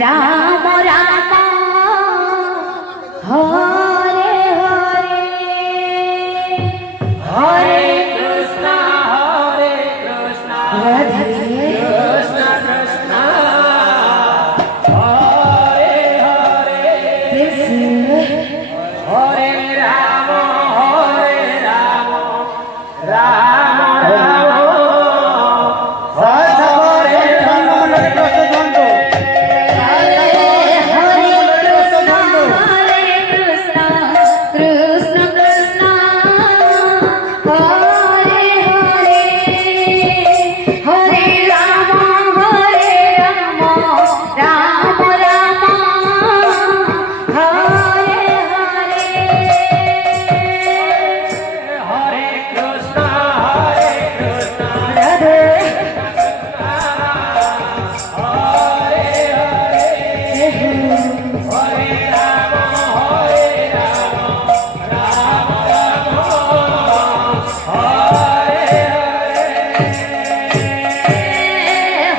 Ram Ram Hare Hare Hare Krishna Radhe Krishna Krishna Hare Hare Krishna Hare Ram Ram Ram Hare Krishna Krishna Hare Hare Hare Ram Ram Ram Hare Hare Hare Krishna Radhe Hare Hare Hare Ram Ram Ram Hare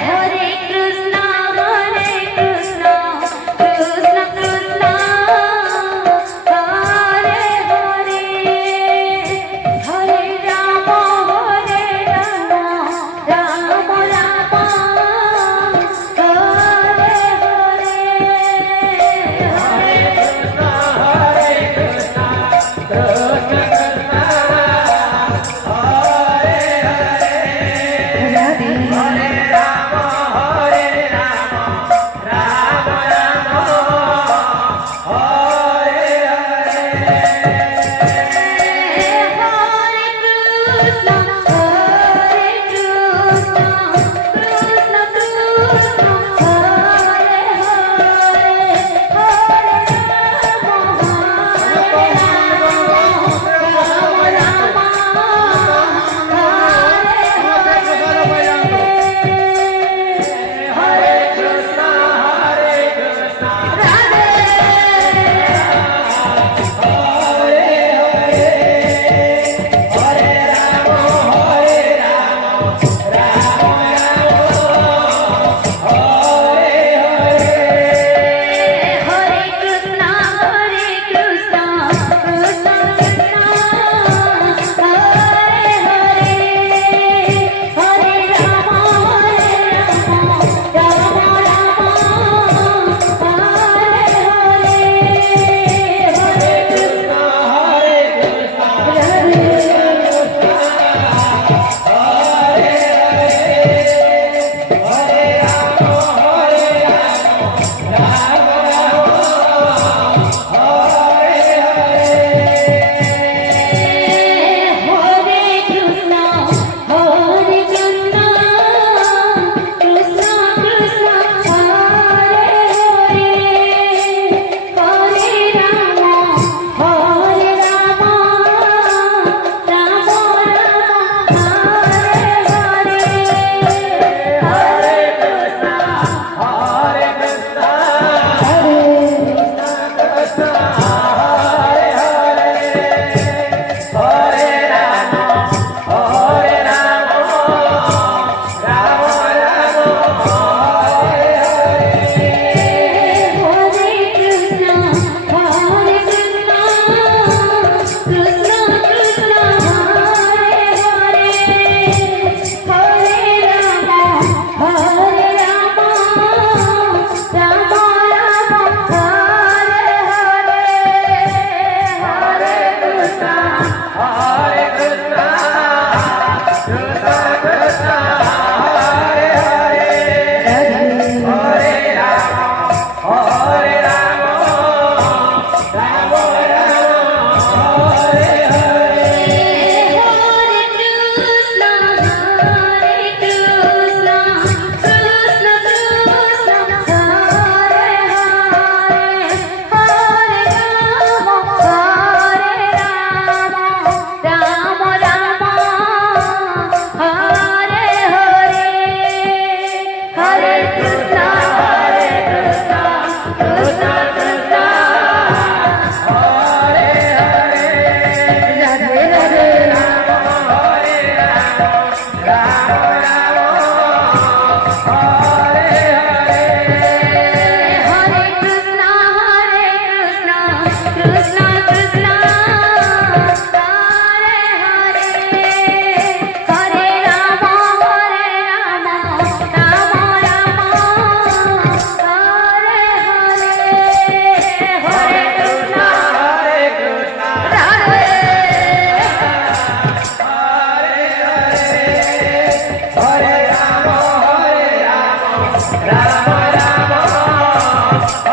Hare Krishna Krishna Krishna Hare Hare Hare Ram Ram Ram Hare Hare Hare Krishna Krishna Krishna Hare Hare Hare Ram Hare Krishna Radhe Hare Krishna Krishna Krishna Hare Hare Hare Ram Ram Ram Hare Hare Hare Krishna Radhe Hare Krishna Krishna Krishna Hare Hare Hare Ram Ram Ram Hare Hare Hare Krishna Krishna Krishna Hare Hare Hare Ram Ram Ram Hare Hare Hare Krishna Hare Krishna Krishna Krishna Hare Hare Hare Ram Ram Hare Hare Hare Krishna Krishna Krishna Radhe Radhe Ram Ram